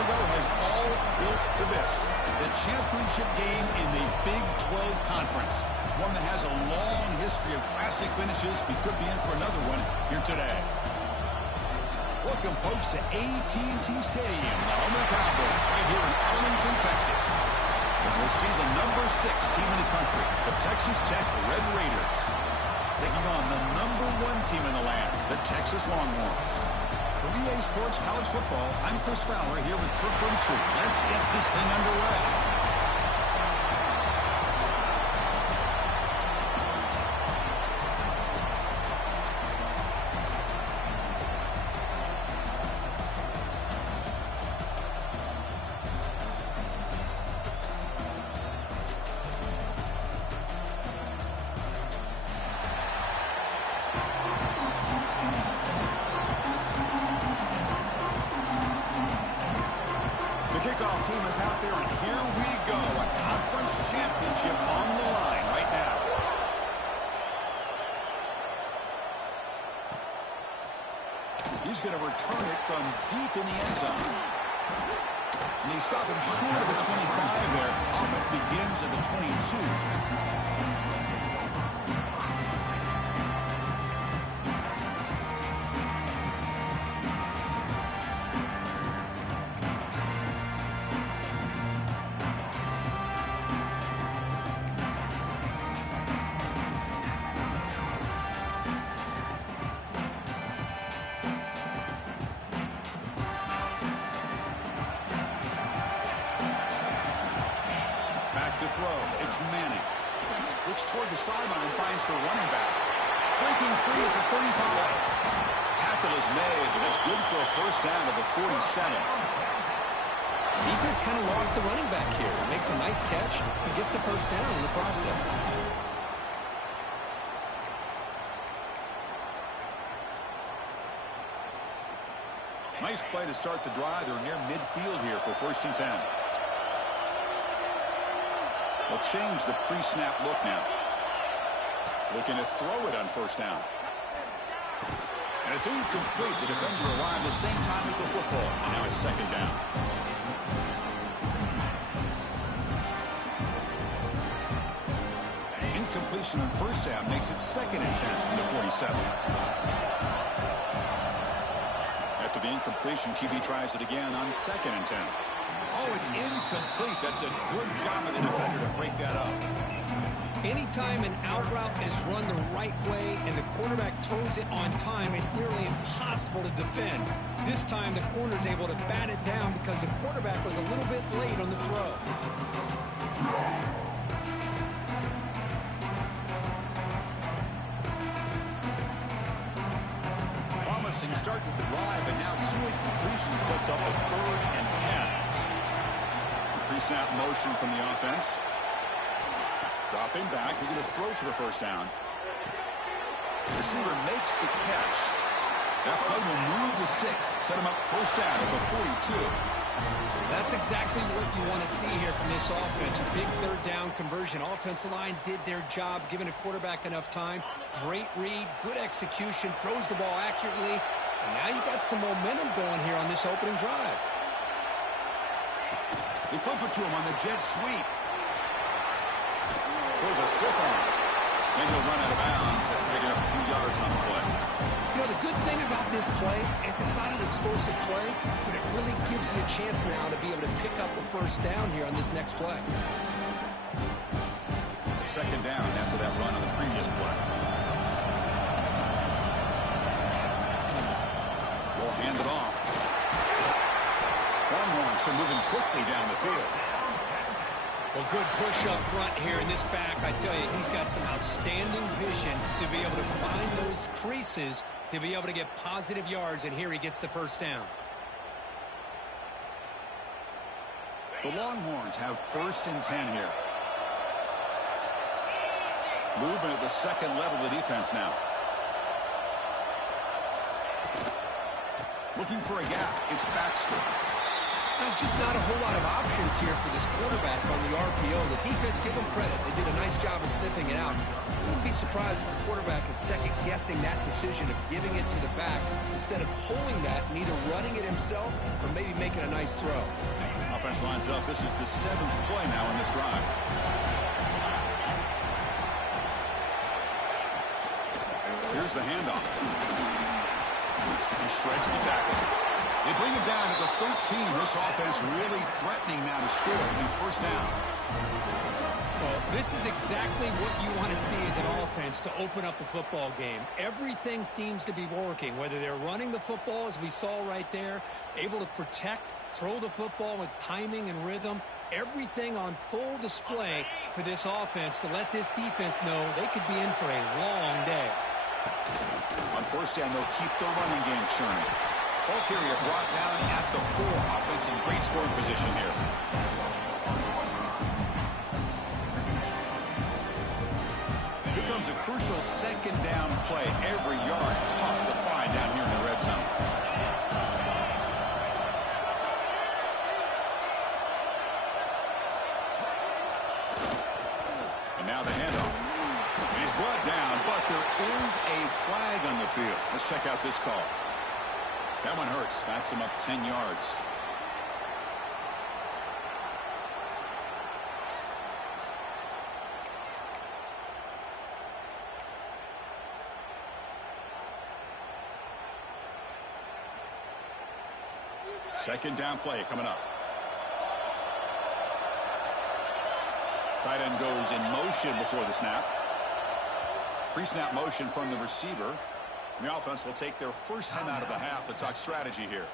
ago has all built to this. The championship game in the Big 12 Conference. One that has a long history of classic finishes. We could be in for another one here today. Welcome, folks, to AT&T Stadium, the home of the Cowboys, right here in Arlington, Texas. As we'll see the number 6 team in the country, the Texas Tech Red Raiders, taking on the number 1 team in the land, the Texas Longhorns. For EA Sports College Football, I'm Chris Fowler here with Kirk Brimstreet. Let's get this thing underway. Kickoff team is out there, and here we go. A conference championship on the line right now. He's going to return it from deep in the end zone. And he's stopping short of the 25 there. Offense begins at the 22. To throw. It's Manning. Looks toward the sideline, finds the running back. Breaking free at the 35. Tackle is made, but that's good for a first down at the 47. Defense kind of lost the running back here. Makes a nice catch and gets the first down in the process. Nice play to start the drive. They're near midfield here for 1st and 10. They'll change the pre-snap look now. Looking to throw it on first down. And it's incomplete. The defender arrived the same time as the football. And now it's 2nd down. Incompletion on first down makes it 2nd and 10 from the 47. After the incompletion, QB tries it again on 2nd and 10. Oh, it's incomplete. That's a good job of the defender to break that up. Anytime an out route is run the right way and the quarterback throws it on time, it's nearly impossible to defend. This time, the corner's able to bat it down because the quarterback was a little bit late on the throw. Promising start with the drive, and now 2 incompletions sets up a 3rd and 10. Pre-snap motion from the offense. Dropping back. We're going to throw for the first down. The receiver makes the catch. That play will move the sticks. Set him up first down at the 42. That's exactly what you want to see here from this offense. A big 3rd down conversion. Offensive line did their job, giving a quarterback enough time. Great read, good execution, throws the ball accurately. And now you got some momentum going here on this opening drive. They flip it to him on the jet sweep. There's a stiff arm. And he'll run out of bounds, picking up a few yards on the play. You know, the good thing about this play is it's not an explosive play, but it really gives you a chance now to be able to pick up a first down here on this next play. 2nd down after that run on the previous play. We'll hand it off. Longhorns are moving quickly down the field. Well, good push up front here in this back. I tell you, he's got some outstanding vision to be able to find those creases, to be able to get positive yards, and here he gets the first down. The Longhorns have 1st and 10 here. Movement at the 2nd level of the defense now. Looking for a gap. It's Baxter. There's just not a whole lot of options here for this quarterback on the RPO. The defense, give them credit. They did a nice job of sniffing it out. I wouldn't be surprised if the quarterback is second-guessing that decision of giving it to the back instead of pulling that and either running it himself or maybe making a nice throw. Offense lines up. This is the 7th play now in this drive. Here's the handoff. He shreds the tackle. They bring him down at the 13. This offense really threatening now to score on first down. Well, this is exactly what you want to see as an offense to open up a football game. Everything seems to be working, whether they're running the football, as we saw right there, able to protect, throw the football with timing and rhythm. Everything on full display for this offense to let this defense know they could be in for a long day. On first down, they'll keep the running game churning. Ball carrier brought down at the 4. Offense in great scoring position here. Here comes a crucial second down play. Every yard tough to find down here in the red zone. And now the handoff. And he's brought down, but there is a flag on the field. Let's check out this call. That one hurts. Backs him up 10 yards. Second down play coming up. Tight end goes in motion before the snap. Pre-snap motion from the receiver. And the offense will take their first time out of the half to talk strategy here.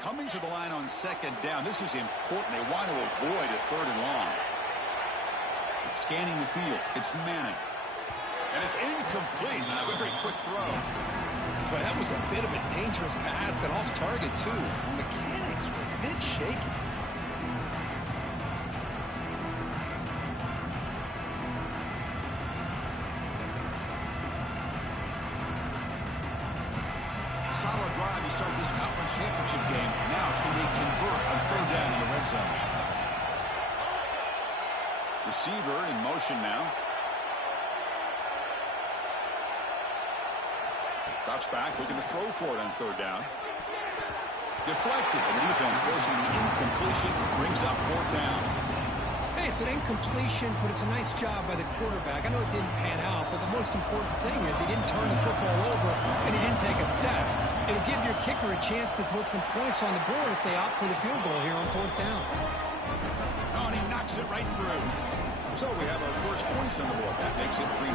Coming to the line on second down. This is important. They want to avoid a 3rd and long. Scanning the field. It's Manning. And it's incomplete. Not a very quick throw. But that was a bit of a dangerous pass and off target, too. The mechanics were a bit shaky. Solid drive to start this conference championship game. Now can they convert on 3rd down in the red zone? Receiver in motion now. Drops back, looking to throw for it on 3rd down. Deflected, and the defense forcing the incompletion, brings up 4th down. Hey, it's an incompletion, but it's a nice job by the quarterback. I know it didn't pan out, but the most important thing is he didn't turn the football over and he didn't take a sack. It'll give your kicker a chance to put some points on the board if they opt for the field goal here on 4th down. Oh, and he knocks it right through. So we have our first points on the board. That makes it 3-0.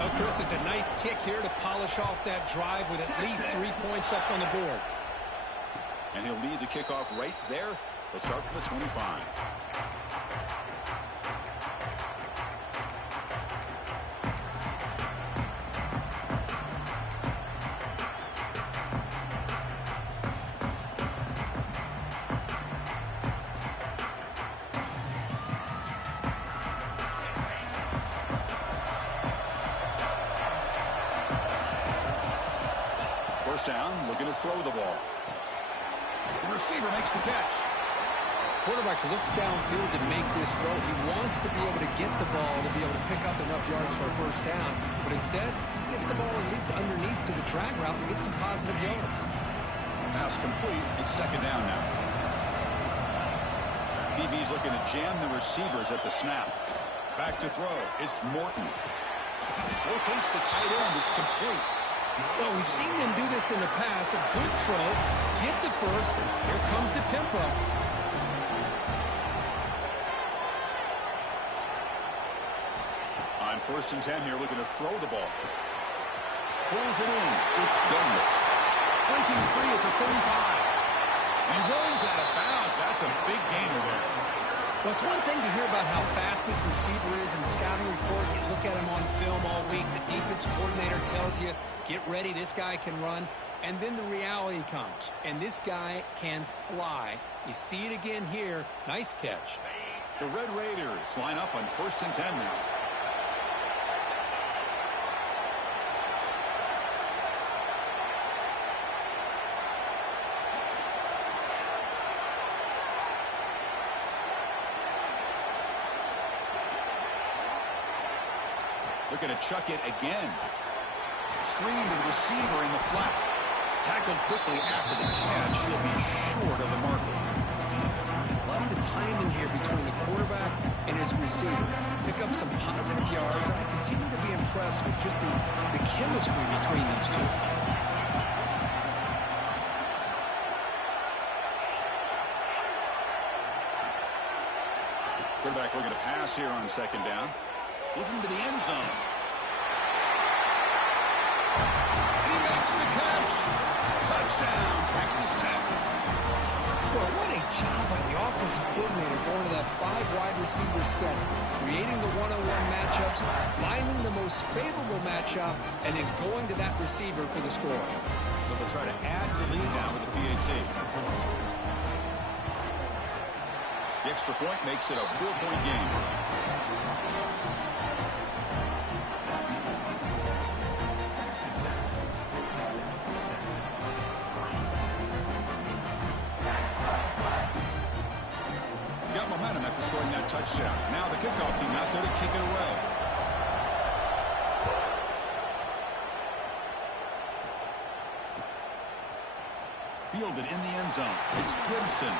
Oh, Chris, it's a nice kick here to polish off that drive with at least 3 points up on the board. And he'll lead the kickoff right there. They'll start from the 25. First down, looking to throw the ball. The receiver makes the catch. Quarterback looks downfield to make this throw. He wants to be able to get the ball to be able to pick up enough yards for a first down. But instead, he gets the ball at least underneath to the drag route and gets some positive yards. Pass complete. It's 2nd down now. DB's looking to jam the receivers at the snap. Back to throw. It's Morton. Locates the tight end. It's complete. Well, we've seen them do this in the past. A good throw, get the first, and here comes the tempo. On 1st and 10 here, looking to throw the ball. Pulls it in. It's Douglas. Breaking free at the 35. And he rolls out of bounds. That's a big gainer there. Well, it's one thing to hear about how fast this receiver is in the scouting report. You look at him on film all week. The defensive coordinator tells you, get ready, this guy can run. And then the reality comes, and this guy can fly. You see it again here. Nice catch. The Red Raiders line up on 1st and 10 now. Looking to chuck it again. Screen to the receiver in the flat. Tackled quickly after the catch. He'll be short of the marker. Love the timing here between the quarterback and his receiver. Pick up some positive yards, and I continue to be impressed with just the chemistry between these two. Quarterback looking to pass here on 2nd down. Looking to the end zone. And he makes the catch. Touchdown, Texas Tech. Well, what a job by the offensive coordinator going to that 5 wide receiver set, creating the one-on-one matchups, finding the most favorable matchup, and then going to that receiver for the score. But they'll try to add to the lead now with the PAT. The extra point makes it a 4-point game. Got momentum after scoring that touchdown. Now the kickoff team out there to kick it away. Fielded in the end zone. It's Gibson.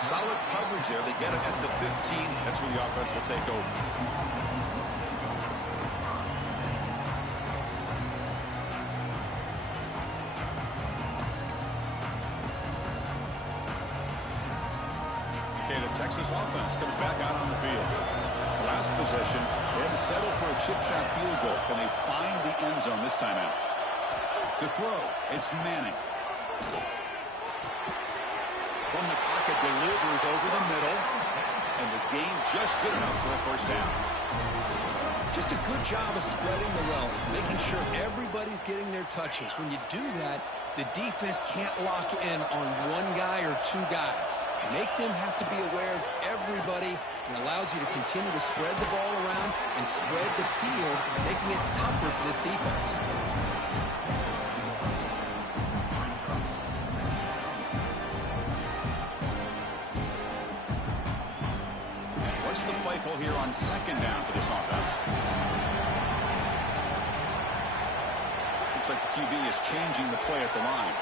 Solid coverage there. They get it at the 15. That's where the offense will take over. Okay, the Texas offense comes back out on the field. Last possession, they had to settle for a chip shot field goal. Can they find the end zone this time out? To throw, it's Manning. From the pocket, delivers over the middle, and the gain just good enough for a 1st down. Just a good job of spreading the wealth, making sure everybody's getting their touches. When you do that, the defense can't lock in on one guy or 2 guys. Make them have to be aware of everybody, and allows you to continue to spread the ball around and spread the field, making it tougher for this defense. The play call here on 2nd down for this offense. Looks like the QB is changing the play at the line.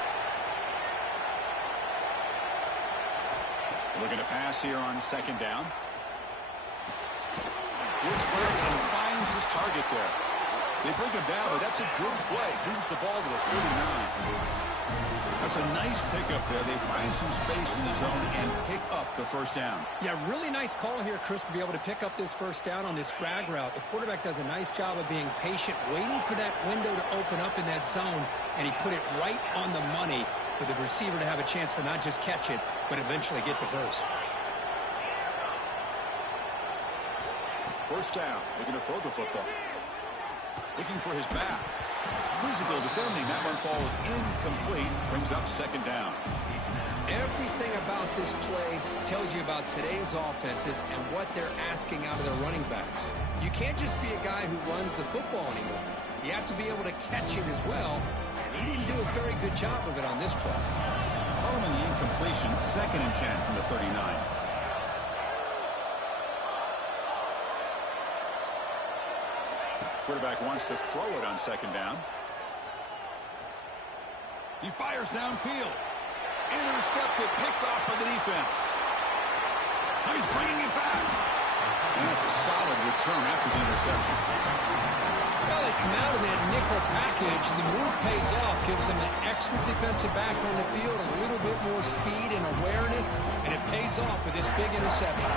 Looking to pass here on 2nd down. Looks right and finds his target there. They bring him down, but that's a good play. Moves the ball to the 39. That's a nice pickup there. They find some space in the zone and pick up the 1st down. Yeah, really nice call here, Chris, to be able to pick up this 1st down on this drag route. The quarterback does a nice job of being patient, waiting for that window to open up in that zone, and he put it right on the money for the receiver to have a chance to not just catch it, but eventually get the 1st. 1st down, looking to throw the football. Looking for his back. Physical defending. That one falls incomplete. Brings up 2nd down. Everything about this play tells you about today's offenses and what they're asking out of their running backs. You can't just be a guy who runs the football anymore. You have to be able to catch it as well, and he didn't do a very good job of it on this play. Following the incompletion, 2nd and 10 from the 39. Quarterback wants to throw it on 2nd down. He fires downfield. Intercepted, picked off by the defense. Now he's bringing it back. And that's a solid return after the interception. Well, they come out of that nickel package, and the move pays off, gives them an extra defensive back on the field, a little bit more speed and awareness, and it pays off with this big interception.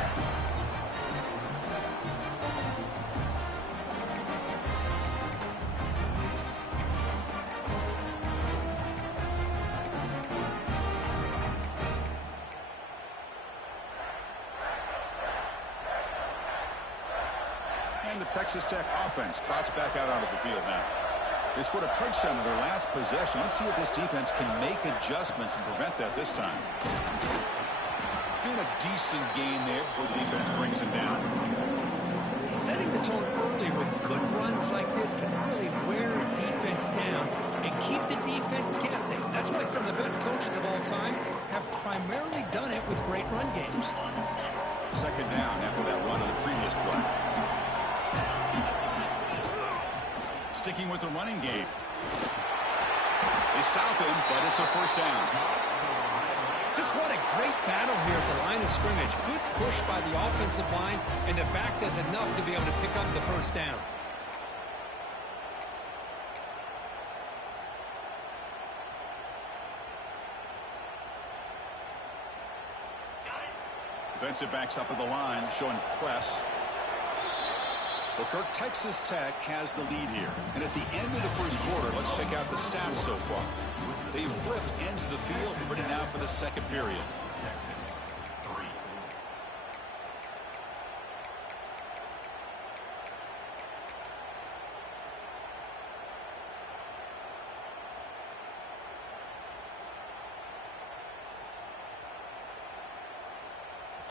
And the Texas Tech offense trots back out onto the field now. They scored a touchdown in their last possession. Let's see if this defense can make adjustments and prevent that this time. And a decent gain there before the defense brings him down. Setting the tone early with good runs like this can really wear a defense down and keep the defense guessing. That's why some of the best coaches of all time have primarily done it with great run games. Second down after that run on the previous play. Sticking with the running game. They stop him, but it's a first down. Just what a great battle here at the line of scrimmage. Good push by the offensive line, and the back does enough to be able to pick up the first down. Defensive backs up at the line, showing press. Well, Kirk, Texas Tech has the lead here. And at the end of the first quarter, let's check out the stats so far. They've flipped ends of the field, ready now for the second period.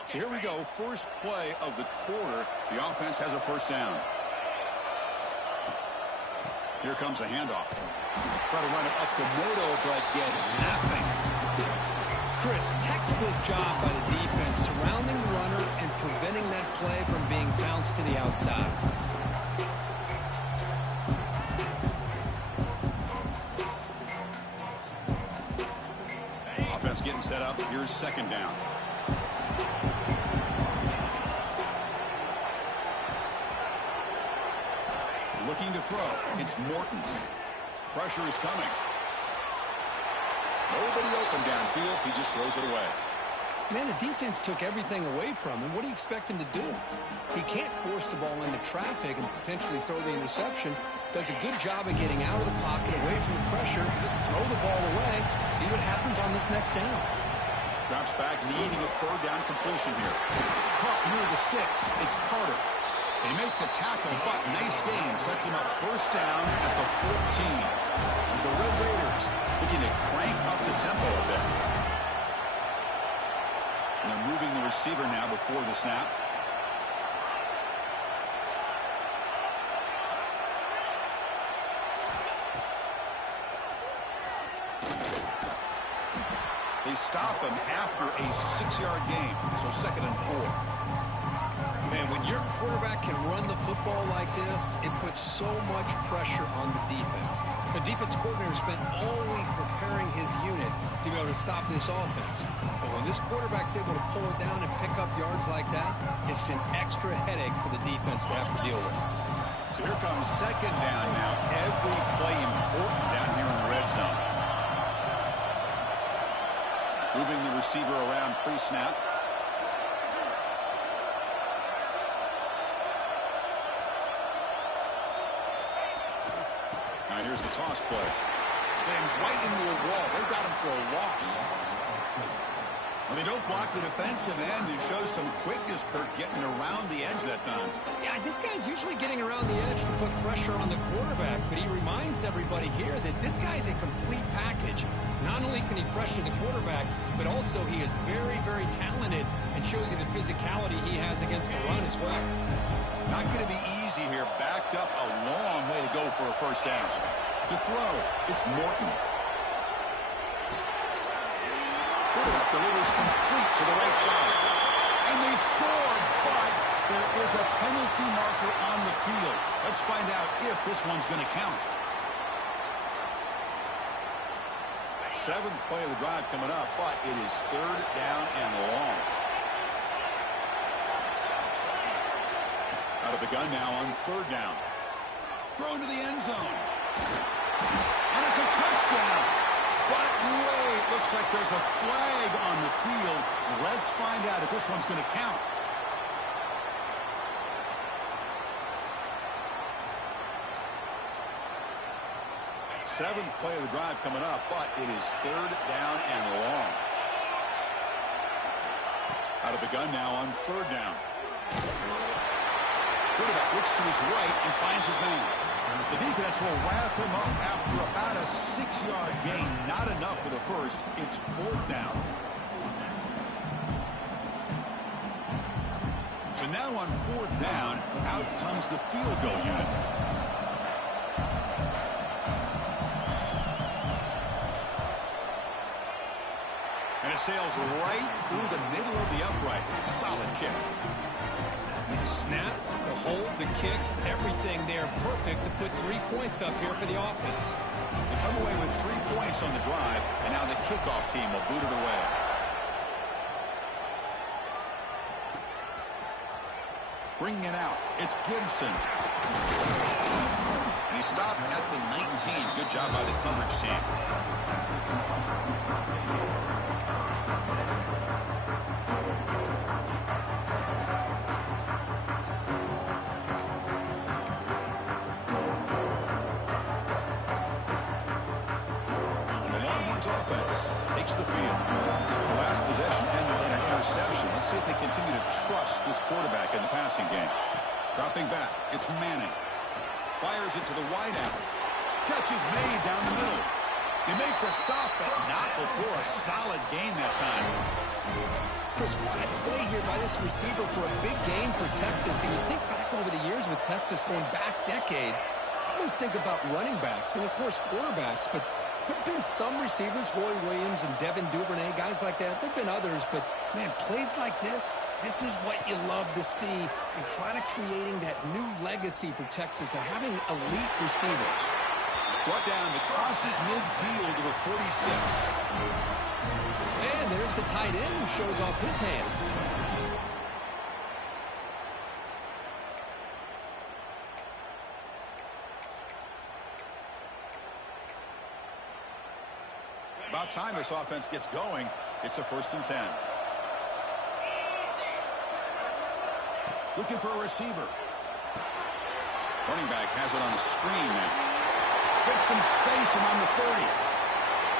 So here we go, first play of the quarter. The offense has a first down. Here comes a handoff. Try to run it up the middle, but get nothing. Chris, textbook job by the defense surrounding the runner and preventing that play from being bounced to the outside. Offense getting set up. Here's second down. Looking to throw. It's Morton. Pressure is coming. Nobody open downfield. He just throws it away. Man, the defense took everything away from him. What do you expect him to do? He can't force the ball into traffic and potentially throw the interception. Does a good job of getting out of the pocket, away from the pressure. Just throw the ball away. See what happens on this next down. Drops back, needing a third down completion here. Caught near the sticks. It's Carter. They make the tackle, but nice game. Sets him up first down at the 14. And the Red Raiders looking to crank up the tempo a bit. And they're moving the receiver now before the snap. They stop him after a 6-yard gain, so 2nd and 4. Man, when your quarterback can run the football like this, it puts so much pressure on the defense. The defense coordinator spent all week preparing his unit to be able to stop this offense. But when this quarterback's able to pull it down and pick up yards like that, it's an extra headache for the defense to have to deal with. So here comes second down now. Every play important down here in the red zone. Moving the receiver around pre-snap. Now here's the toss play. Sends right into a wall. They've got him for a loss. Well, they don't block the defensive end. It shows some quickness, Kirk, getting around the edge that time. Yeah, this guy's usually getting around the edge to put pressure on the quarterback, but he reminds everybody here that this guy's a complete package. Not only can he pressure the quarterback, but also he is very, very talented and shows you the physicality he has against the run as well. Not going to be easy here. Backed up a long way to go for a first down. To throw, it's Morton. Quarterback delivers complete to the right side. And they scored, but there is a penalty marker on the field. Let's find out if this one's going to count. 7th play of the drive coming up, but it is 3rd down and long. Out of the gun now on 3rd down. Thrown to the end zone. And it's a touchdown. But wait, looks like there's a flag on the field. Let's find out if this one's going to count. Seventh play of the drive coming up, but it is 3rd down and long. Out of the gun now on 3rd down. quarterback looks to his right and finds his man. The defense will wrap him up after about a 6-yard gain. Not enough for the first. It's 4th down. So now on 4th down, out comes the field goal unit. And it sails right through the middle of the uprights. Solid kick. Snap, the hold, the kick, everything there perfect to put 3 points up here for the offense. They come away with 3 points on the drive, and now the kickoff team will boot it away. Bringing it out, it's Gibson. And he stopped at the 19. Good job by the coverage team. Offense takes the field. The last possession ended in an interception. Let's see if they continue to trust this quarterback in the passing game. Dropping back, it's Manning. Fires it to the wideout. Catch is made down the middle. They make the stop, but not before a solid gain that time. Chris, what a play here by this receiver for a big game for Texas. And you think back over the years with Texas going back decades, I always think about running backs and, of course, quarterbacks, but there have been some receivers, Roy Williams and Devin Duvernay, guys like that. There have been others, but, man, plays like this is what you love to see and kind of creating that new legacy for Texas of having elite receivers. Brought down to crosses midfield to the 46. And there's the tight end who shows off his hands. About time this offense gets going. It's a 1st and 10. Looking for a receiver. Running back has it on a screen now. Gets some space around the 30.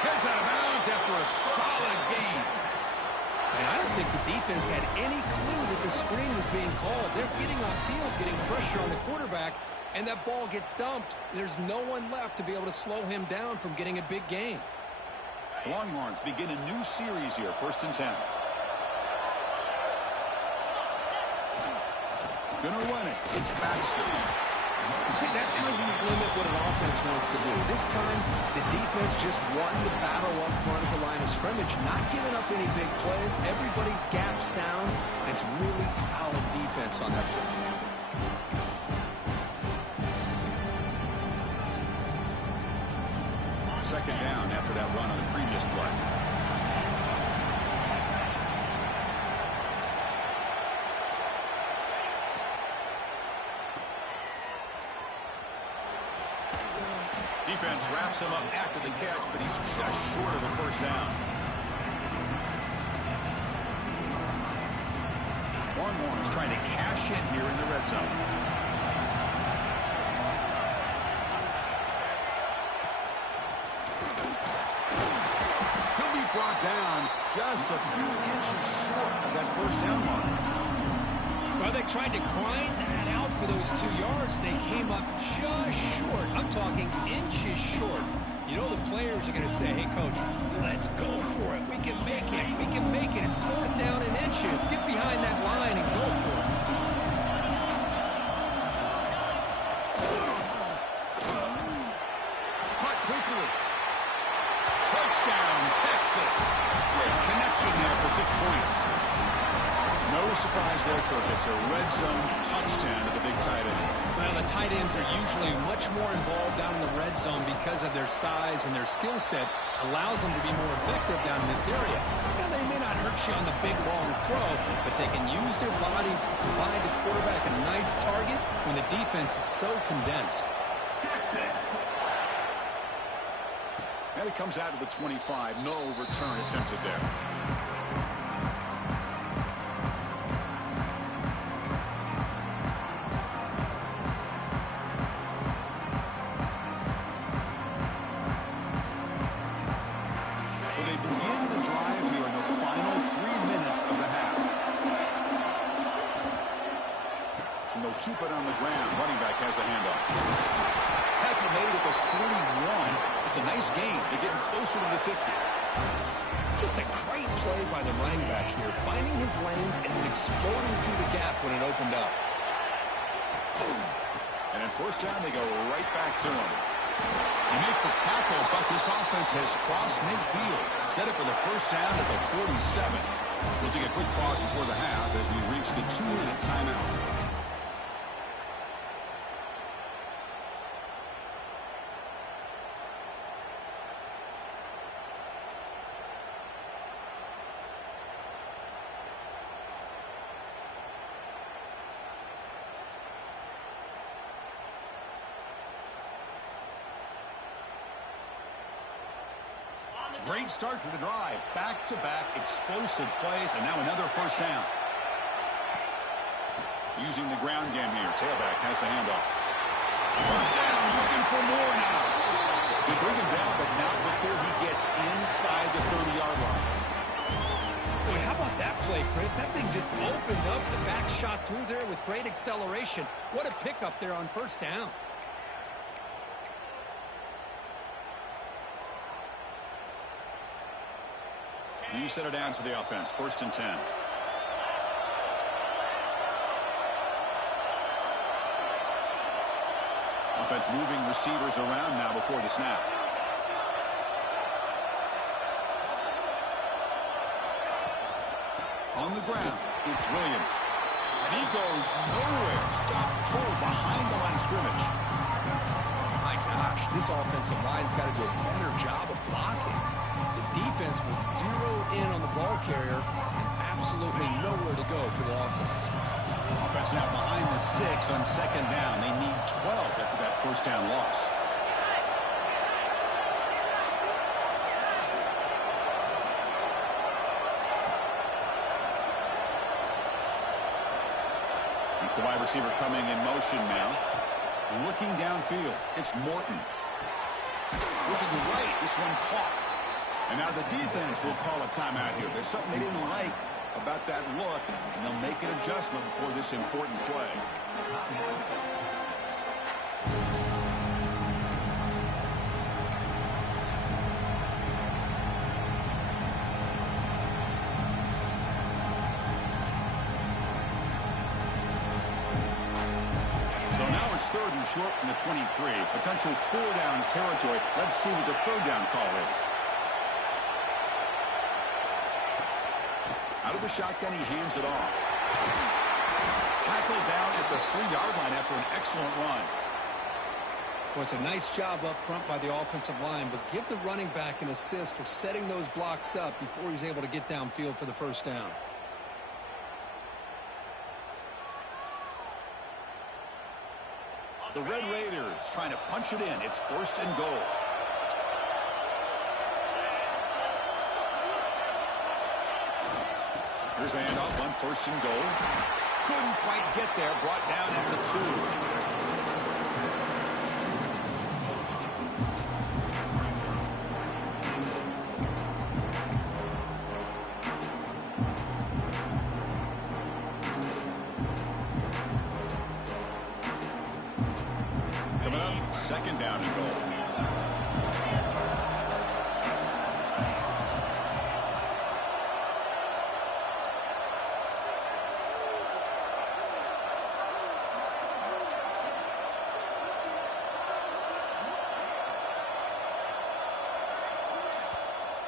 Heads out of bounds after a solid gain. And I don't think the defense had any clue that the screen was being called. They're getting off field, getting pressure on the quarterback, and that ball gets dumped. There's no one left to be able to slow him down from getting a big gain. Longhorns begin a new series here, 1st and 10. Gonna run it. It's Baxter. See, that's how you limit what an offense wants to do. This time, the defense just won the battle up front at the line of scrimmage, not giving up any big plays. Everybody's gap sound, and it's really solid defense on that play. 2nd down after that run on the previous play. Defense wraps him up after the catch, but he's just short of a 1st down. Longhorns trying to cash in here in the red zone. Brought down just a few inches short of that 1st down mark. Well, they tried to grind that out for those 2 yards. They came up just short. I'm talking inches short. You know the players are going to say, hey, Coach, let's go for it. We can make it. We can make it. It's 4th down in inches. Get behind that line and go for it. Caught quickly. Touchdown, Texas. Great connection there for 6 points. No surprise there, Kirk. It's a red zone touchdown to the big tight end. Well, the tight ends are usually much more involved down in the red zone because of their size and their skill set allows them to be more effective down in this area. Now, they may not hurt you on the big, long throw, but they can use their bodies, provide the quarterback a nice target when the defense is so condensed. And it comes out of the 25. No return attempted there. So they begin the drive here in the final 3 minutes of the half. And they'll keep it on the ground. Running back has the handoff. Tackle made at the 41. It's a nice gain. They're getting closer to the 50. Just a great play by the running back here, finding his lanes and then exploding through the gap when it opened up. And in first down, they go right back to him. He made the tackle, but this offense has crossed midfield. Set up for the first down at the 47. We'll take a quick pause before the half as we reach the 2-minute timeout. Great start for the drive. Back-to-back explosive plays, and now another first down. Using the ground game here. Tailback has the handoff. First down, looking for more now. They bring him down, but not before he gets inside the 30-yard line. Boy, how about that play, Chris? That thing just opened up. The back shot through there with great acceleration. What a pickup there on first down. New set of downs for the offense. First and 10. Offense moving receivers around now before the snap. On the ground, it's Williams. And he goes nowhere. Stop full behind the line of scrimmage. My gosh, this offensive line's got to do a better job of blocking. The defense was zeroed in on the ball carrier and absolutely nowhere to go for the offense. Offense now behind the 6 on second down. They need 12 after that first down loss. It's the wide receiver coming in motion now. Looking downfield. It's Morton. Looking right. This one caught. And now the defense will call a timeout here. There's something they didn't like about that look, and they'll make an adjustment before this important play. So now it's third and short from the 23. Potential 4-down territory. Let's see what the third down call is. Out of the shotgun, he hands it off. Tackled down at the 3-yard line after an excellent run. Well, it's a nice job up front by the offensive line, but give the running back an assist for setting those blocks up before he's able to get downfield for the first down. The Red Raiders trying to punch it in. It's first and goal. Here's the handoff on first and goal. Couldn't quite get there. Brought down at the 2. Coming up, second down and goal.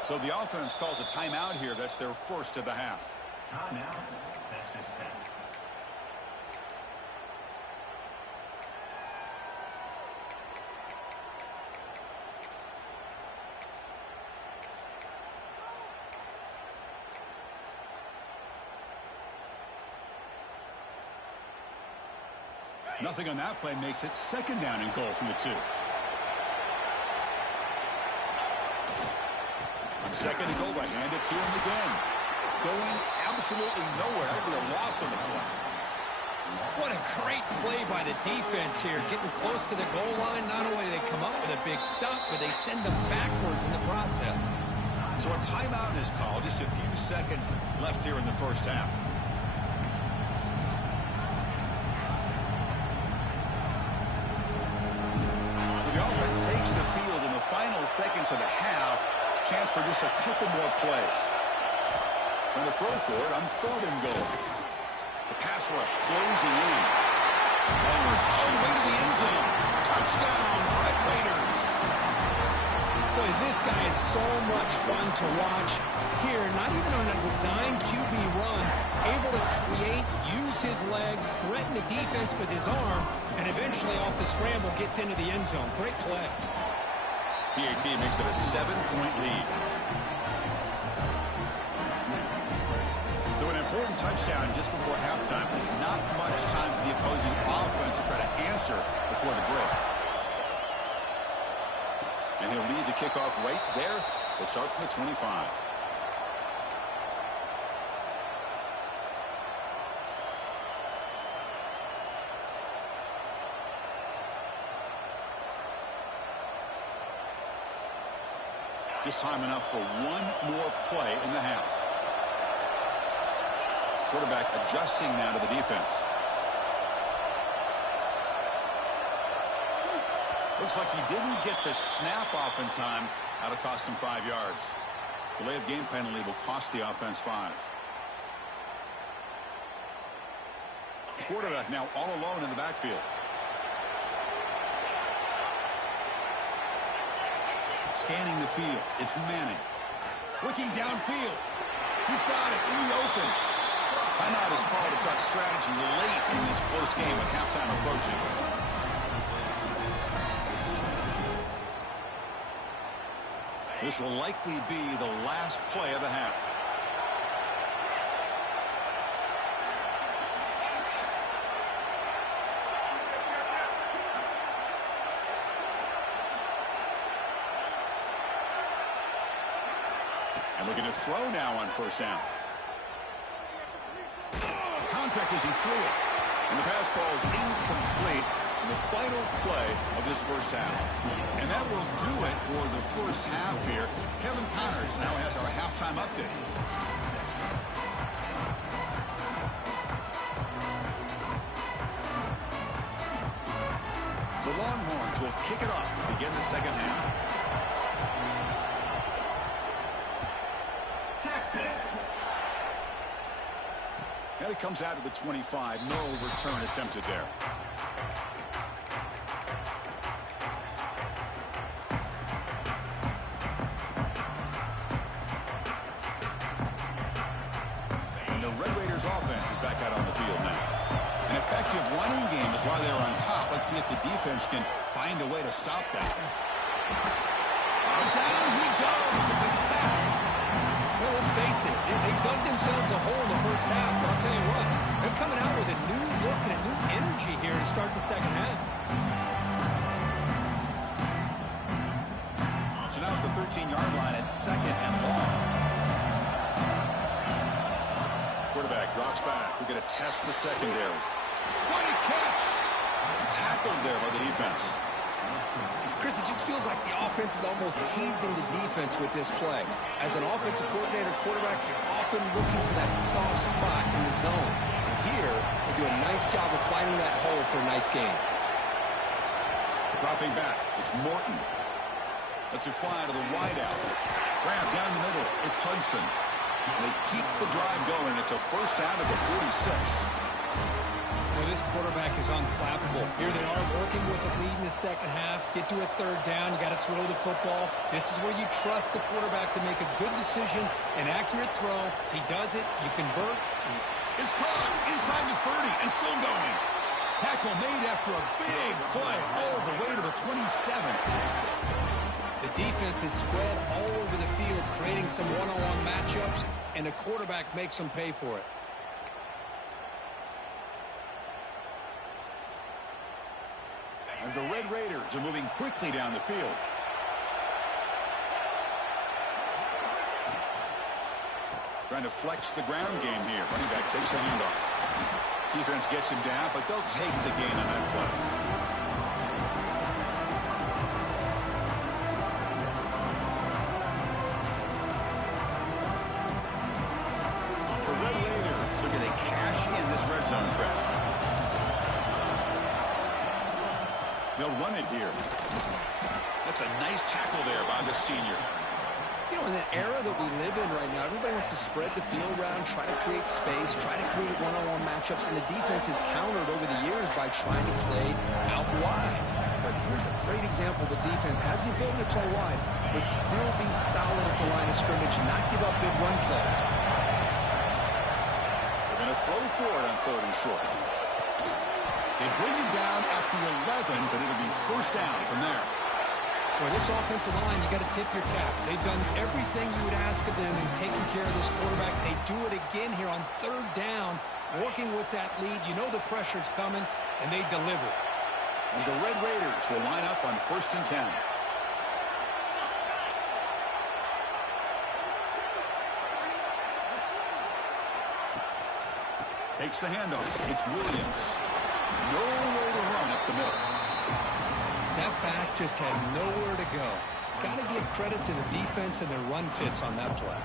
So the offense calls a timeout here. That's their first of the half. Timeout, Texas Tech. Nothing on that play makes it second down and goal from the 2. On second and goal, they hand it to him again. Going absolutely nowhere. That would be a loss on the play. What a great play by the defense here. Getting close to the goal line, not only do they come up with a big stop, but they send them backwards in the process. So a timeout is called. Just a few seconds left here in the first half. The offense takes the field in the final seconds of the half. Chance for just a couple more plays. Going to throw for it on 3rd and goal. The pass rush closing in. Owers all the way to the end zone. Touchdown, Red Raiders. Boy, this guy is so much fun to watch. Here, not even on a design QB run, able to create, use his legs, threaten the defense with his arm, and eventually off the scramble gets into the end zone. Great play. PAT makes it a 7-point lead. So an important touchdown just before halftime. Not much time for the opposing offense to try to answer before the break. And he'll lead the kickoff right there. We'll start from the 25. Just time enough for one more play in the half. Quarterback adjusting now to the defense. Looks like he didn't get the snap off in time. That'll cost him 5 yards. Delay of game penalty will cost the offense 5. The quarterback now all alone in the backfield. Scanning the field. It's Manning. Looking downfield. He's got it in the open. Timeout is called to talk strategy late in this close game with halftime approaching. This will likely be the last play of the half. And looking to throw now on 1st down. Contact as he threw it. And the pass falls incomplete in the final play of this 1st half. And that will do it for the 1st half here. Kevin Connors now has our halftime update. The Longhorns will kick it off to begin the 2nd half. And it comes out to the 25. No return attempted there. And the Red Raiders offense is back out on the field now. An effective running game is why they're on top. Let's see if the defense can find a way to stop that. Down he goes. It's a sack. Well, let's face it, they dug themselves a hole in the 1st half, but I'll tell you what, they're coming out with a new look and a new energy here to start the 2nd half. So now at the 13-yard line at 2nd and long. Quarterback drops back. We're going to test the secondary. What a catch! Tackled there by the defense. Chris, it just feels like the offense is almost teasing the defense with this play. As an offensive coordinator, quarterback, you're often looking for that soft spot in the zone. And here, they do a nice job of finding that hole for a nice game. Dropping back, it's Morton. Lets it fly to the wideout. Grab down the middle, it's Hudson. They keep the drive going. It's a 1st down to the 46. Well, this quarterback is unflappable. Here they are working with the lead in the 2nd half. Get to a 3rd down. You got to throw the football. This is where you trust the quarterback to make a good decision, an accurate throw. He does it. You convert. It's caught inside the 30 and still going. Tackle made after a big play all the way to the 27. The defense is spread all over the field, creating some one-on-one matchups, and the quarterback makes them pay for it. And the Red Raiders are moving quickly down the field. Trying to flex the ground game here. Running back takes a handoff. Defense gets him down, but they'll take the gain on that play. The Red Raiders are going to cash in this red zone trap. They'll run it here. That's a nice tackle there by the senior. You know, in the era that we live in right now, everybody wants to spread the field around, try to create space, try to create one-on-one matchups, and the defense has countered over the years by trying to play out wide. But here's a great example of a defense has the ability to play wide, but still be solid at the line of scrimmage and not give up big run plays. They're going to throw for it on 3rd and short. They bring it down at the 11, but it'll be first down from there. For this offensive line, you got to tip your cap. They've done everything you would ask of them in taking care of this quarterback. They do it again here on 3rd down, working with that lead. You know the pressure's coming, and they deliver. And the Red Raiders will line up on 1st and 10. Takes the handoff. It's Williams. Nowhere to run up the middle. That back just had nowhere to go. Got to give credit to the defense and their run fits on that play.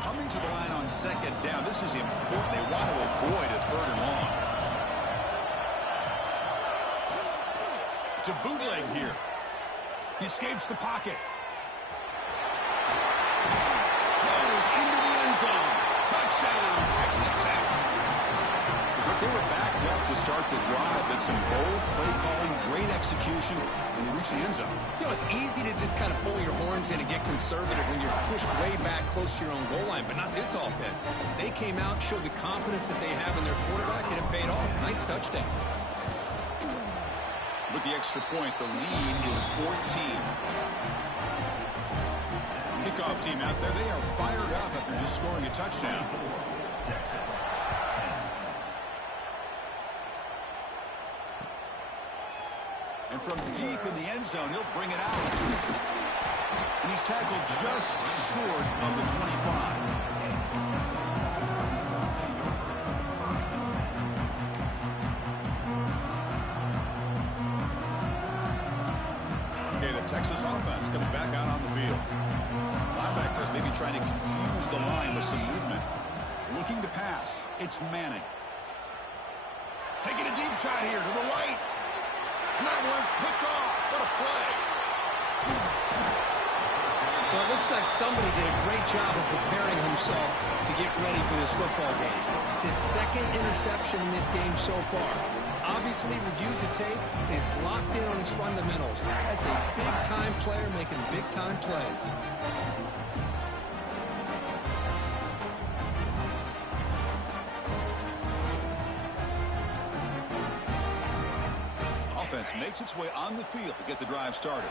Coming to the line on 2nd down. This is important. They want to avoid a 3rd and long. It's a bootleg here. He escapes the pocket. Goes into the end zone. Touchdown, Texas Tech. But they were backed up to start the drive, but some bold play calling, great execution, and they reach the end zone. You know, it's easy to just kind of pull your horns in and get conservative when you're pushed way back close to your own goal line, but not this offense. They came out, showed the confidence that they have in their quarterback, and it paid off. Nice touchdown. With the extra point, the lead is 14. Kickoff team out there, they are fired up after just scoring a touchdown. And from deep in the end zone, he'll bring it out. And he's tackled just short of the 25. Okay, the Texas offense comes back out on the field. Linebackers maybe trying to confuse the line with some movement. Looking to pass. It's Manning. Taking a deep shot here to the right. That one's picked off. What a play. Well, it looks like somebody did a great job of preparing himself to get ready for this football game. It's his 2nd interception in this game so far. Obviously reviewed the tape, is locked in on his fundamentals. That's a big-time player making big-time plays. Offense makes its way on the field to get the drive started.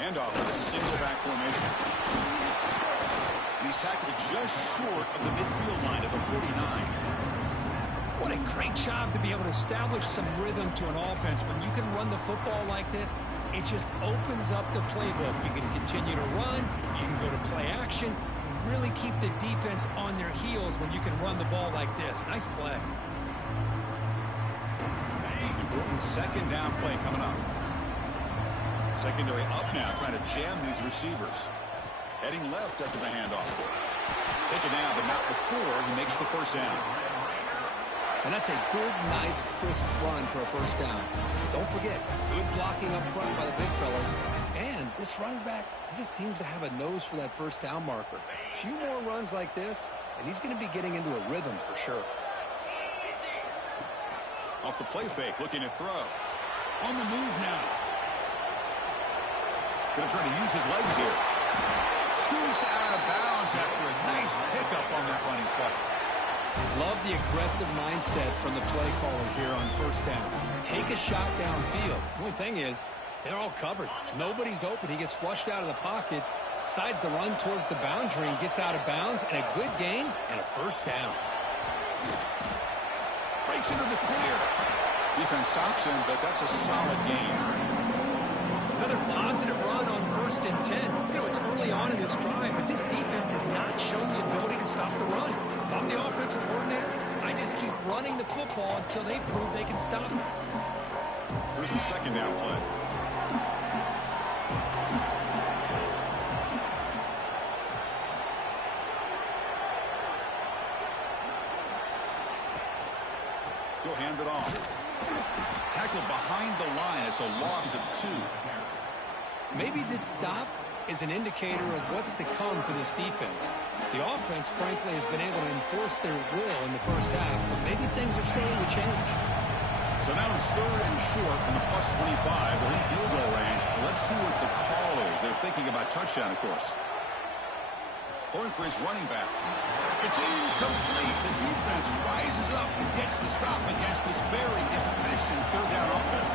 Handoff with a single back formation. And he's tackled just short of the midfield line at the 49. What a great job to be able to establish some rhythm to an offense. When you can run the football like this, it just opens up the playbook. You can continue to run. You can go to play action. You really keep the defense on their heels when you can run the ball like this. Nice play. Important 2nd down play coming up. Secondary up now, trying to jam these receivers. Heading left after the handoff. Taken down, but not before he makes the first down. And that's a good, nice, crisp run for a first down. Don't forget, good blocking up front by the big fellas. And this running back, he just seems to have a nose for that first down marker. A few more runs like this, and he's going to be getting into a rhythm for sure. Off the play fake, looking to throw. On the move now. Going to try to use his legs here. Scoots out of bounds after a nice pickup on that running play. Love the aggressive mindset from the play caller here on first down. Take a shot downfield. The only thing is, they're all covered. Nobody's open. He gets flushed out of the pocket, decides to run towards the boundary and gets out of bounds, and a good gain and a first down. Breaks into the clear. Defense stops him, but that's a solid gain. Another positive run on 1st and 10. You know, it's early on in this drive, but this defense has not shown the ability to stop the run. If I'm the offensive coordinator, I just keep running the football until they prove they can stop it. Here's the 2nd down play. He'll hand it off. Tackled behind the line. It's a loss of 2. Maybe this stop is an indicator of what's to come for this defense. The offense, frankly, has been able to enforce their will in the first half, but maybe things are starting to change. So now it's 3rd and short from the plus 25. We're in field goal range. Let's see what the call is. They're thinking about touchdown, of course. Throwing for his running back. It's incomplete. The defense rises up and gets the stop against this very efficient 3rd down offense.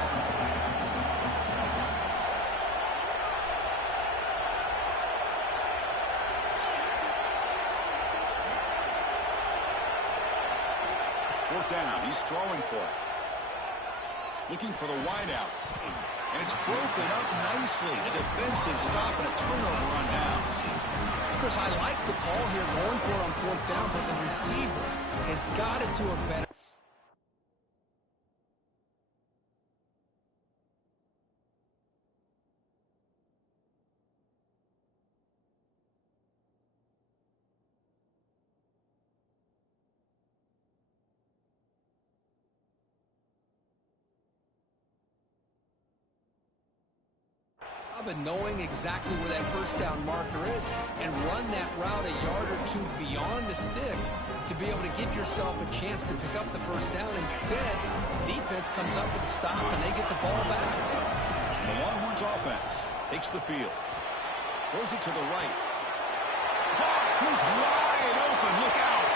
Fourth down. He's throwing for it. Looking for the wideout. And it's broken up nicely. A defensive stop and a turnover on downs. Chris, I like the call here going for it on 4th down, but the receiver has got to do a better. And knowing exactly where that 1st down marker is and run that route a yard or 2 beyond the sticks to be able to give yourself a chance to pick up the 1st down. Instead, defense comes up with a stop and they get the ball back. The Longhorns offense takes the field. Throws it to the right. He's wide open. Look out.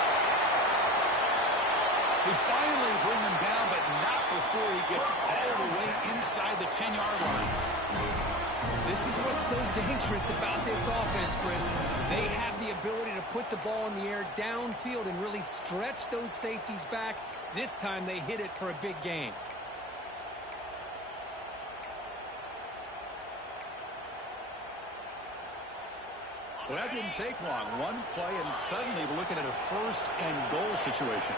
They finally bring him down, but not before he gets all the way inside the 10-yard line. This is what's so dangerous about this offense, Chris. They have the ability to put the ball in the air downfield and really stretch those safeties back. This time they hit it for a big gain. Well, that didn't take long. One play, and suddenly we're looking at a 1st and goal situation.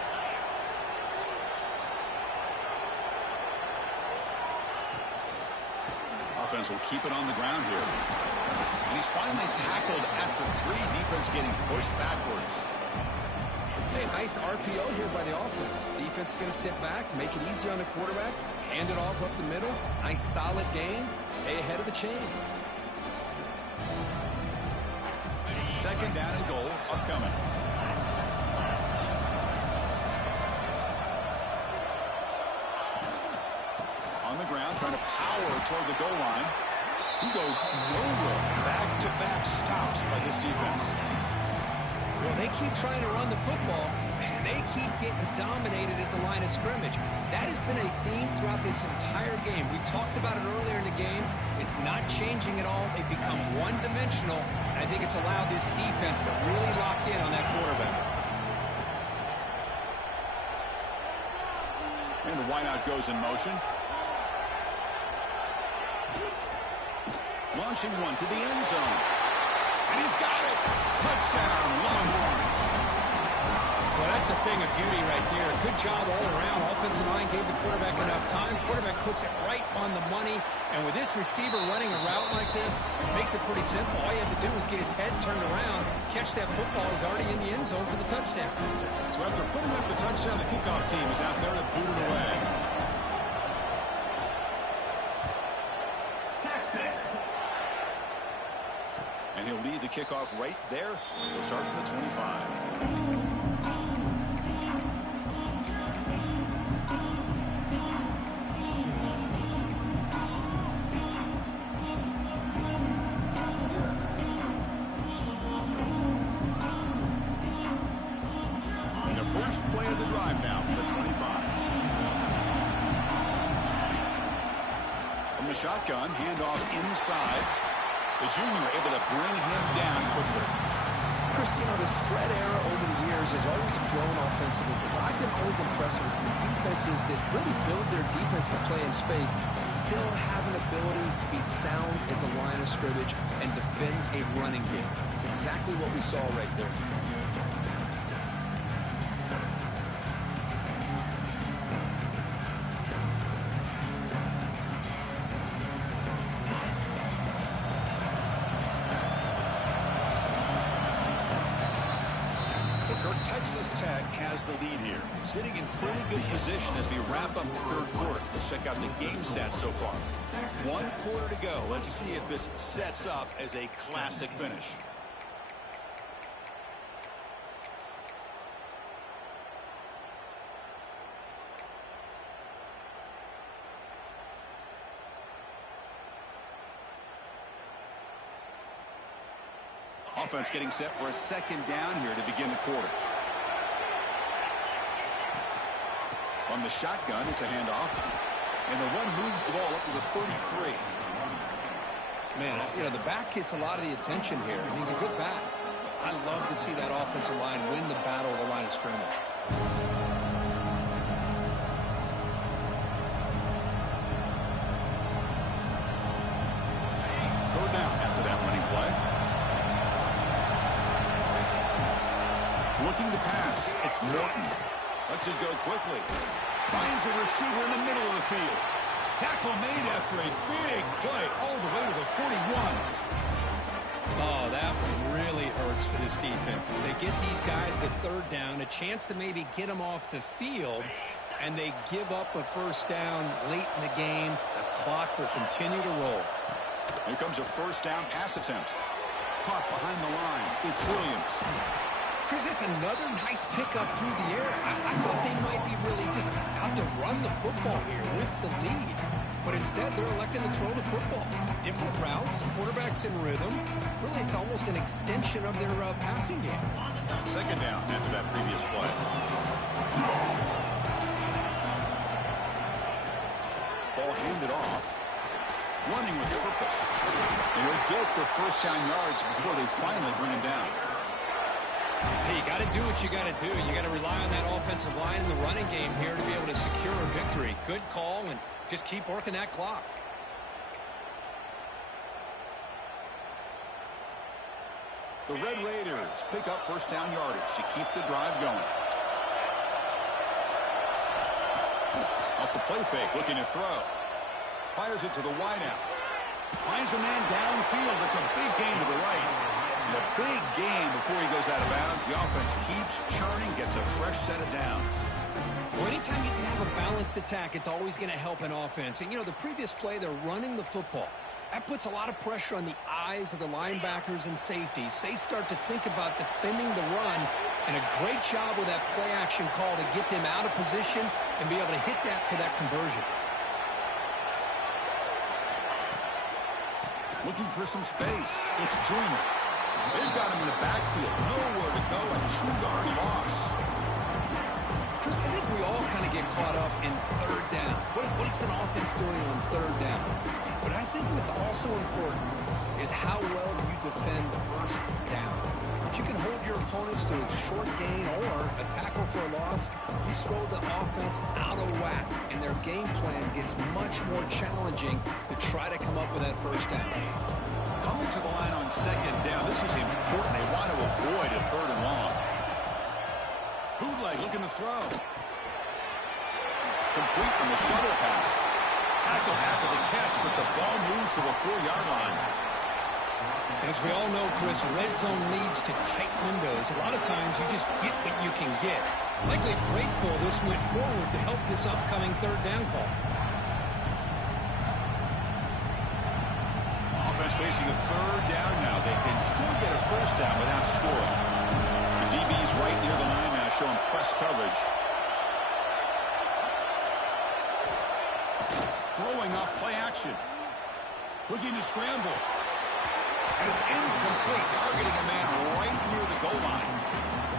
Offense will keep it on the ground here. And he's finally tackled at the 3. Defense getting pushed backwards. Hey, nice RPO here by the offense. Defense is going to sit back, make it easy on the quarterback, hand it off up the middle. Nice solid gain. Stay ahead of the chains. 2nd down and goal upcoming. On the ground, trying to power toward the goal line. He goes nowhere. Back-to-back stops by this defense. Well, they keep trying to run the football, and they keep getting dominated at the line of scrimmage. That has been a theme throughout this entire game. We've talked about it earlier in the game. It's not changing at all. They've become one-dimensional, and I think it's allowed this defense to really lock in on that quarterback. And the wideout goes in motion. Launching one to the end zone. And he's got it. Touchdown, Longhorns. Well, that's a thing of beauty right there. Good job all around. Offensive line gave the quarterback enough time. Quarterback puts it right on the money. And with this receiver running a route like this, makes it pretty simple. All you have to do is get his head turned around, catch that football. He's already in the end zone for the touchdown. So after putting up the touchdown, the kickoff team is out there to boot it away. And he'll lead the kickoff right there. He'll start from the 25. And the first play of the drive now from the 25. From the shotgun, handoff inside. The junior able to bring him down quickly. Chris, the spread era over the years has always grown offensively, but I've been always impressed with the defenses that really build their defense to play in space, still have an ability to be sound at the line of scrimmage and defend a running game. It's exactly what we saw right there. Texas Tech has the lead here, sitting in pretty good position as we wrap up the third quarter. Let's check out the game stats so far. 1 quarter to go. Let's see if this sets up as a classic finish. Offense getting set for a second down here to begin the quarter. On the shotgun, it's a handoff. And the run moves the ball up to the 33. Man, you know, the back gets a lot of the attention here. He's a good back. I love to see that offensive line win the battle of the line of scrimmage. Third down after that running play. Looking to pass. It's Norton. Lets it go quickly. Finds a receiver in the middle of the field. Tackle made after a big play all the way to the 41. Oh, that one really hurts for this defense. They get these guys to third down, a chance to maybe get them off the field, and they give up a first down late in the game. The clock will continue to roll. Here comes a first down pass attempt. Caught behind the line. It's Williams. Chris, that's another nice pickup through the air. I thought they might be really just out to run the football here with the lead. But instead, they're electing to throw the football. Different routes, quarterbacks in rhythm. Really, it's almost an extension of their passing game. Second down after that previous play. Ball handed off. Running with purpose. And he'll get the first down yards before they finally bring him down. Hey, you got to do what you got to do. You got to rely on that offensive line in the running game here to be able to secure a victory. Good call, and just keep working that clock. The Red Raiders pick up first down yardage to keep the drive going. Off the play fake, looking to throw. Fires it to the wideout. Finds a man downfield. It's a big gain to the right. And a big game before he goes out of bounds. The offense keeps churning, gets a fresh set of downs. Well, anytime you can have a balanced attack, it's always going to help an offense. And, you know, the previous play, they're running the football. That puts a lot of pressure on the eyes of the linebackers and safeties. They start to think about defending the run, and a great job with that play action call to get them out of position and be able to hit that for that conversion. Looking for some space. It's Joyner. They've got him in the backfield. Nowhere to go. A 2-yard loss. Chris, I think we all kind of get caught up in third down. What's an offense doing on third down? But I think what's also important is how well you defend first down. If you can hold your opponents to a short gain or a tackle for a loss, you throw the offense out of whack, and their game plan gets much more challenging to try to come up with that first down. Coming to the line on second down. This is important. They want to avoid a third and long. Bootleg looking to throw. Complete from the shovel pass. Tackle after the catch, but the ball moves to the 4-yard line. As we all know, Chris, red zone leads to tight windows. A lot of times you just get what you can get. Likely grateful this went forward to help this upcoming third down call. Offense facing a third down now. They can still get a first down without scoring. The DB's right near the line now, showing press coverage. Throwing off play action. Looking to scramble. And it's incomplete, targeting a man right near the goal line.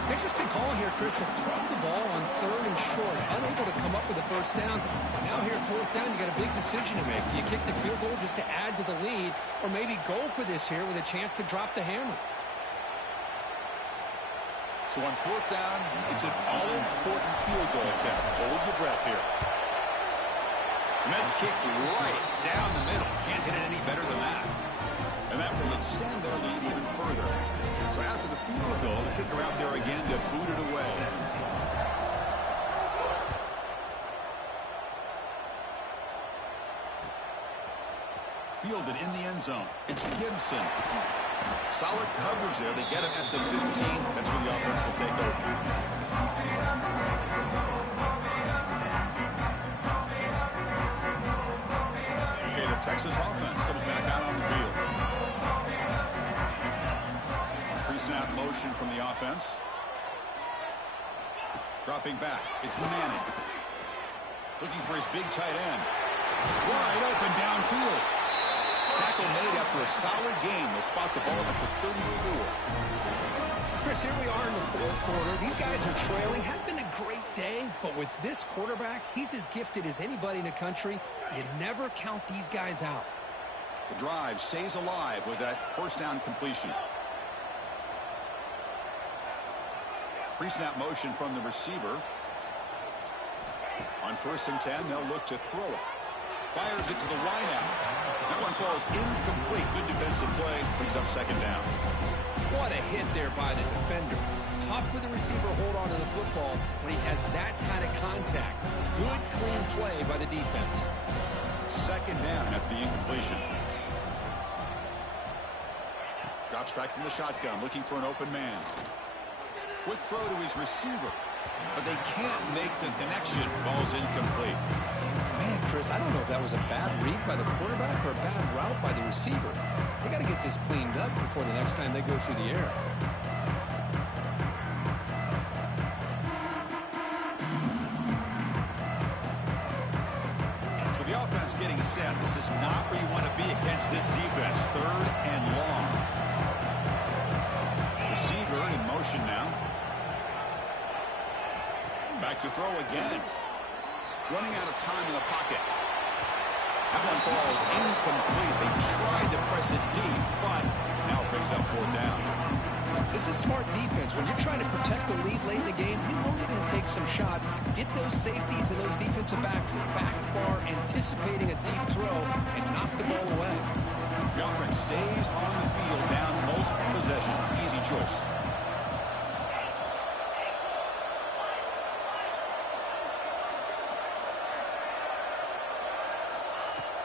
Interesting call here, Chris, to throw the ball on third and short. Unable to come up with a first down. Now here at fourth down, you got a big decision to make. Do you kick the field goal just to add to the lead, or maybe go for this here with a chance to drop the hammer? So on fourth down, it's an all-important field goal attempt. Hold your breath here. Med kick right down the middle. Can't hit it any better than that. And that will extend their lead even further. So after the field goal, the kicker out there again to boot it away. Fielded in the end zone. It's Gibson. Solid coverage there. They get him at the 15. That's where the offense will take over. Okay, the Texas offense comes back out on the field. Pre-snap motion from the offense. Dropping back. It's Manning. Looking for his big tight end. Wide open downfield. Tackle made after a solid game. They spot the ball at the 34. Chris, here we are in the fourth quarter. These guys are trailing. Hadn't been a great day, but with this quarterback, he's as gifted as anybody in the country. You never count these guys out. The drive stays alive with that first down completion. Pre-snap motion from the receiver. On 1st and 10, they'll look to throw it. Fires it to the wideout. That one falls incomplete. Good defensive play. Brings up 2nd down. What a hit there by the defender. Tough for the receiver to hold on to the football when he has that kind of contact. Good, clean play by the defense. 2nd down after the incompletion. Drops back from the shotgun, looking for an open man. Quick throw to his receiver, but they can't make the connection. Ball's incomplete. Man, Chris, I don't know if that was a bad read by the quarterback or a bad route by the receiver. They got to get this cleaned up before the next time they go through the air. So the offense getting set. This is not where you want to be against this defense. 3rd and long. Receiver in motion now. Back to throw again. Running out of time in the pocket. That one falls incomplete. They tried to press it deep, but now picks up 4th down. This is smart defense. When you're trying to protect the lead late in the game, you know they're going to take some shots. Get those safeties and those defensive backs back far, anticipating a deep throw, and knock the ball away. The offense stays on the field, down multiple possessions. Easy choice.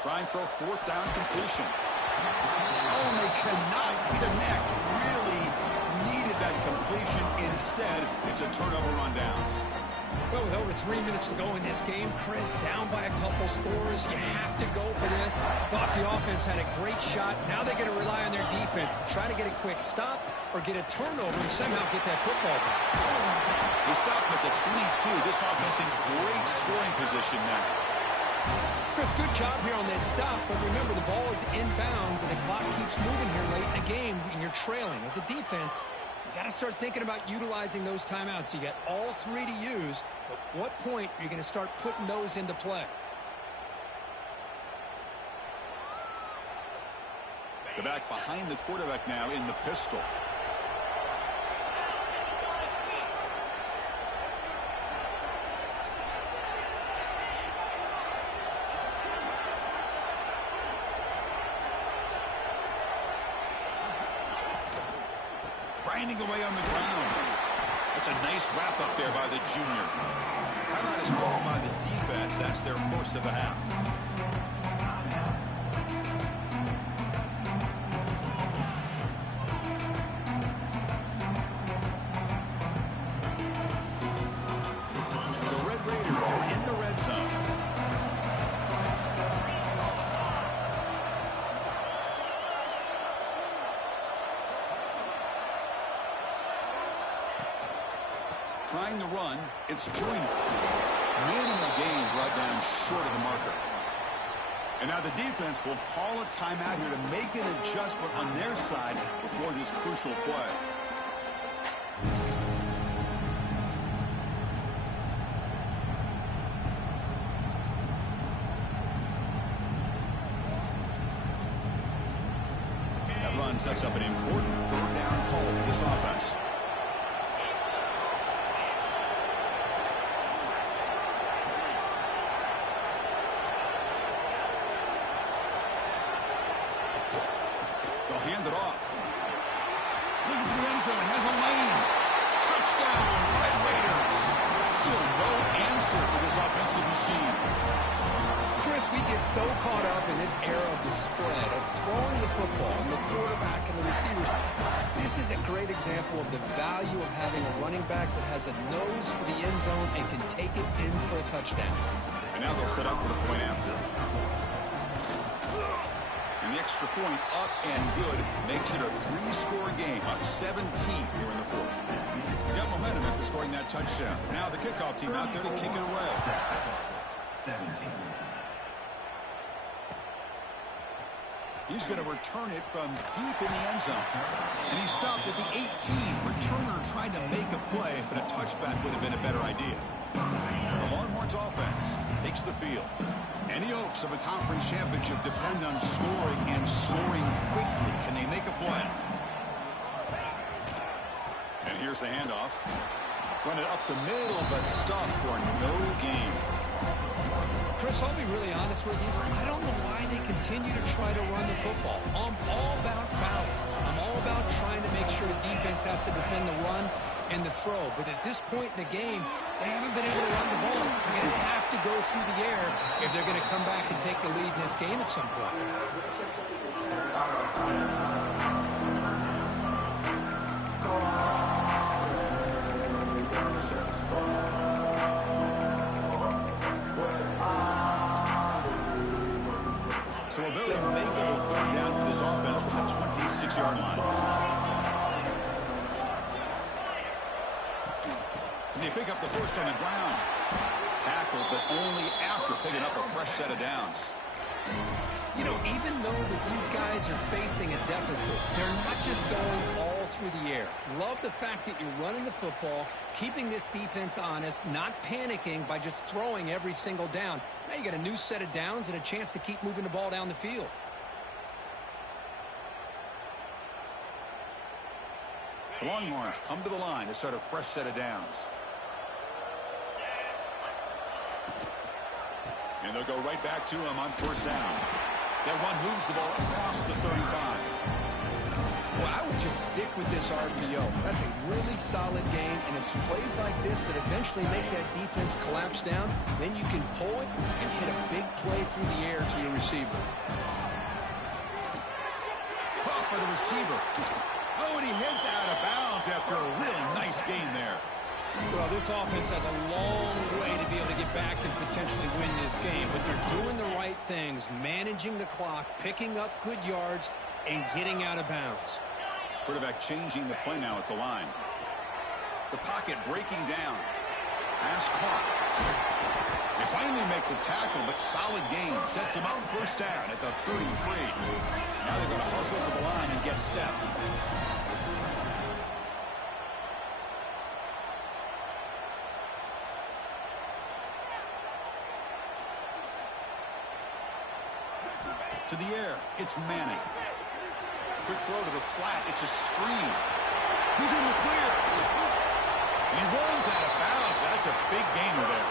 Trying for a 4th down completion. Oh, and they cannot connect. Really needed that completion. Instead, it's a turnover on downs. Well, with over 3 minutes to go in this game, Chris, down by a couple scores, you have to go for this. Thought the offense had a great shot. Now they're going to rely on their defense to try to get a quick stop or get a turnover and somehow get that football back. They stop at the 22. This offense in great scoring position now. Chris, good job here on this stop, but remember, the ball is inbounds, and the clock keeps moving here late in the game, and you're trailing. As a defense, you got to start thinking about utilizing those timeouts. You got all 3 to use. At what point are you going to start putting those into play? The back behind the quarterback now in the pistol. Grinding away on the ground. That's a nice wrap up there by the junior. Timeout is called by the defense. That's their first of the half. The Red Raiders are in the red zone. Trying to run, it's Joyner. Minimal gain brought down short of the marker. And now the defense will call a timeout here to make an adjustment on their side before this crucial play. That run sets up an important 3rd down call for this offense. Hand it off. Looking for the end zone. Has a lane. Touchdown, Red Raiders. Still no answer for this offensive machine. Chris, we get so caught up in this era of the spread, of throwing the football, and the quarterback and the receivers. This is a great example of the value of having a running back that has a nose for the end zone and can take it in for a touchdown. And now they'll set up for the point after. And the extra point up and good makes it a 3-score game, up 17 here in the fourth. Got momentum after scoring that touchdown. Now the kickoff team out there to kick it away. 17. He's going to return it from deep in the end zone. And he stopped at the 18. Returner tried to make a play, but a touchback would have been a better idea. The Longhorns offense takes the field. Any hopes of a conference championship depend on scoring and scoring quickly. Can they make a play? And here's the handoff. Run it up the middle, but stuff for no gain. Chris, I'll be really honest with you. I don't know why they continue to try to run the football. I'm all about balance. I'm all about trying to make sure defense has to defend the run and the throw. But at this point in the game, they haven't been able to run the ball. They're going to have to go through the air if they're going to come back and take the lead in this game at some point. So a very makeable third down for this offense from the 26-yard line. Can they pick up the first on the ground? Tackled, but only after picking up a fresh set of downs. You know, even though that these guys are facing a deficit, they're not just going all through the air. Love the fact that you're running the football, keeping this defense honest, not panicking by just throwing every single down. Now you got a new set of downs and a chance to keep moving the ball down the field. The Longhorns come to the line to start a fresh set of downs. And they'll go right back to him on first down. That run moves the ball across the 35. Well, I would just stick with this RPO. That's a really solid game, and it's plays like this that eventually make that defense collapse down. Then you can pull it and hit a big play through the air to your receiver. Caught by the receiver. Oh, and he heads out of bounds after a real nice gain there. Well, this offense has a long way to be able to get back and potentially win this game, but they're doing the right things, managing the clock, picking up good yards, and getting out of bounds. Quarterback changing the play now at the line. The pocket breaking down. Pass caught. They finally make the tackle, but solid gain. Sets him up first down at the 33. Now they're going to hustle to the line and get set. To the air, it's Manning. Quick throw to the flat, it's a screen. He's in the clear. And he runs out of bounds. That's a big gainer there.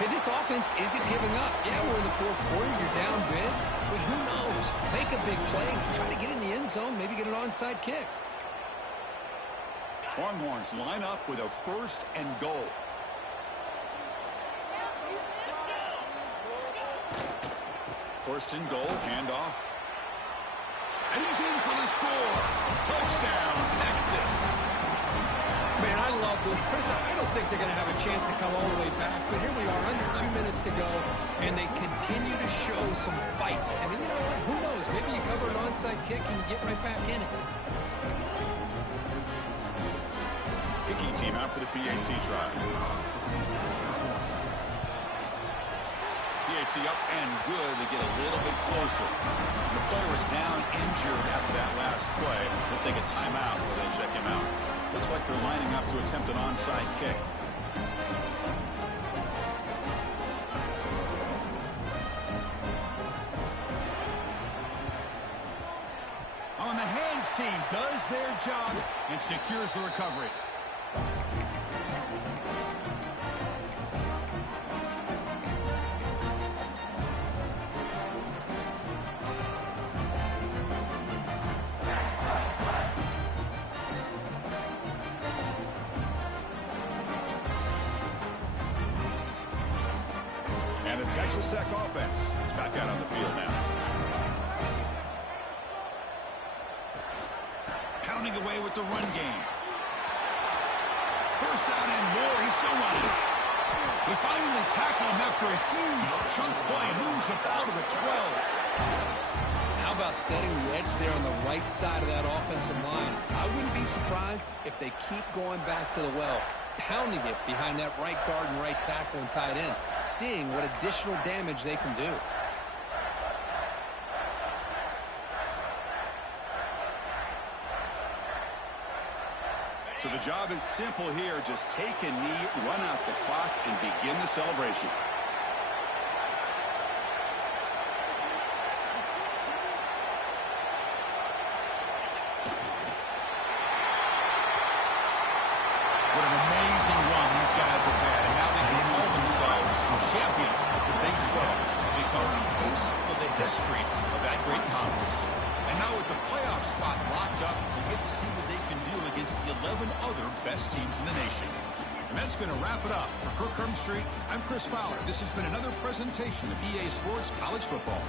Hey, this offense isn't giving up. Yeah, we're in the fourth quarter, you're down big, but who knows? Make a big play, try to get in the end zone, maybe get an onside kick. Longhorns line up with a first and goal. First and goal, handoff. And he's in for the score. Touchdown, Texas. Man, I love this. Chris, I don't think they're going to have a chance to come all the way back, but here we are, under 2 minutes to go, and they continue to show some fight. I mean, you know what? Who knows? Maybe you cover an onside kick and you get right back in it. Kicking team out for the PAT try. PAT up and good. They get a little bit closer. The player is down injured after that last play. They'll take a timeout or they'll check him out. Looks like they're lining up to attempt an onside kick. On the hands team does their job and secures the recovery. And the Texas Tech offense is back out on the field now. away with the run game. First down and more. He's still running. He finally tackled him after a huge chunk play. Moves the ball to the 12. How about setting the edge there on the right side of that offensive line? I wouldn't be surprised if they keep going back to the well, pounding it behind that right guard and right tackle and tight end, seeing what additional damage they can do. So the job is simple here. Just take a knee, run out the clock, and begin the celebration. What an amazing run these guys have had, and now they can call themselves champions of the Big 12. They call the piece of the history of that great conference. And now with the playoff spot locked up, we get to see what they can do against the 11 other best teams in the nation. And that's going to wrap it up. For Kirk Herbstreit, I'm Chris Fowler. This has been another presentation of EA Sports College Football.